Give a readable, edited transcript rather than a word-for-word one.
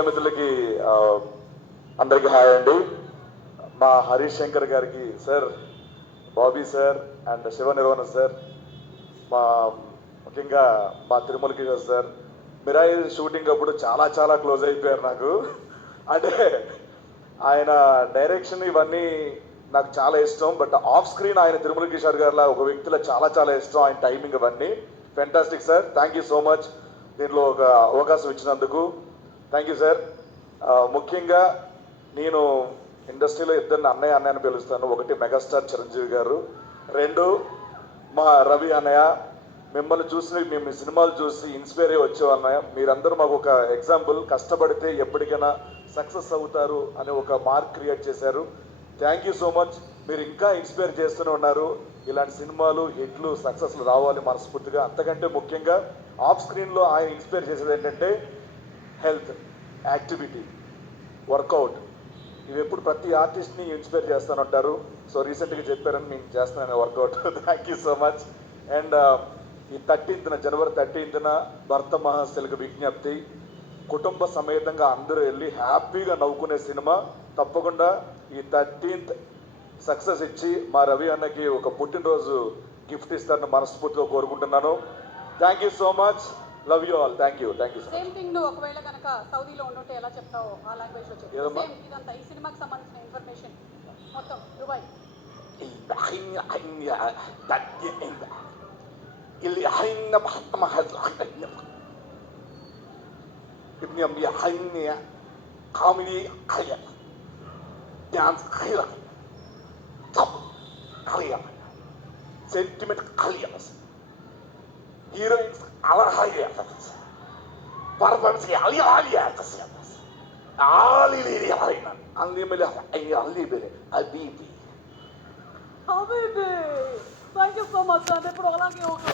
Media మిత్రులకి అందరికీ hi అండి. మా హరీష్ శంకర్ గారికి sir, Bobby sir and Shiva నిర్వహణ సార్, మా ముఖ్యంగా మా తిరుమల కిషోర్ సార్, మిరాయి షూటింగ్ అప్పుడు చాలా చాలా క్లోజ్ అయిపోయారు నాకు. అంటే ఆయన డైరెక్షన్ ఇవన్నీ నాకు చాలా ఇష్టం. బట్ ఆఫ్ స్క్రీన్ ఆయన తిరుమల కిషోర్ గారిలా ఒక వ్యక్తిలో చాలా చాలా ఇష్టం. ఆయన టైమింగ్ ఇవన్నీ fantastic sir. Thank you so much దీనిలో ఒక అవకాశం ఇచ్చినందుకు. Thank you sir. ముఖ్యంగా నేను ఇండస్ట్రీలో ఇద్దరిని అన్నయ్య అని పిలుస్తాను. ఒకటి మెగాస్టార్ చిరంజీవి గారు, రెండు మా రవి అన్నయ్య. మిమ్మల్ని చూసి మేము సినిమాలు చూసి ఇన్స్పైర్ అయ్యి వచ్చే అన్నయ్య. మీరందరూ మాకు ఒక ఎగ్జాంపుల్. కష్టపడితే ఎప్పటికైనా సక్సెస్ అవుతారు అనే ఒక మార్క్ క్రియేట్ చేశారు. Thank you so much. మీరు ఇంకా ఇన్స్పైర్ చేస్తూనే ఉన్నారు. ఇలాంటి సినిమాలు హిట్లు సక్సెస్లు రావాలి మనస్ఫూర్తిగా. అంతకంటే ముఖ్యంగా ఆఫ్ స్క్రీన్లో ఆయన ఇన్స్పైర్ చేసేది ఏంటంటే హెల్త్, యాక్టివిటీ, వర్కౌట్. ఇవి ఎప్పుడు ప్రతి ఆర్టిస్ట్ని ఇన్స్పైర్ చేస్తానంటారు. సో రీసెంట్గా చెప్పారని నేను చేస్తున్నాను workout. Thank you so much. And ఈ 13th జనవరి 13th భర్త మహాశలకు విజ్ఞప్తి. కుటుంబ సమేతంగా అందరూ వెళ్ళి హ్యాపీగా నవ్వుకునే సినిమా. తప్పకుండా ఈ 13th సక్సెస్ ఇచ్చి మా రవి అన్నకి ఒక పుట్టినరోజు గిఫ్ట్ ఇస్తారని మనస్ఫూర్తిగా కోరుకుంటున్నాను. Thank you so much. Love you all. Thank you. Thank you. Same thing నువ్వు ఒకవేళ కనుక సౌదీలో ఉండుంటే ఎలా చెప్తావో ఆ లాంగ్వేజ్ లో చెప్పు. ఏదమ్మా? సేమ్ ఇదంతా ఈ సినిమాకి సంబంధించిన ఇన్ఫర్మేషన్ మొత్తం Dubai. اللي حين بحط محل ابني أمي حيني قاملي خير دانس خير طب خير سنتيمنت خير هيروينز على خير برفمس علي علي تسيبس علي لي حينا علي ملح أي علي بلي أبيبي thank you so much. అంటే ఇప్పుడు అలాగే ఒక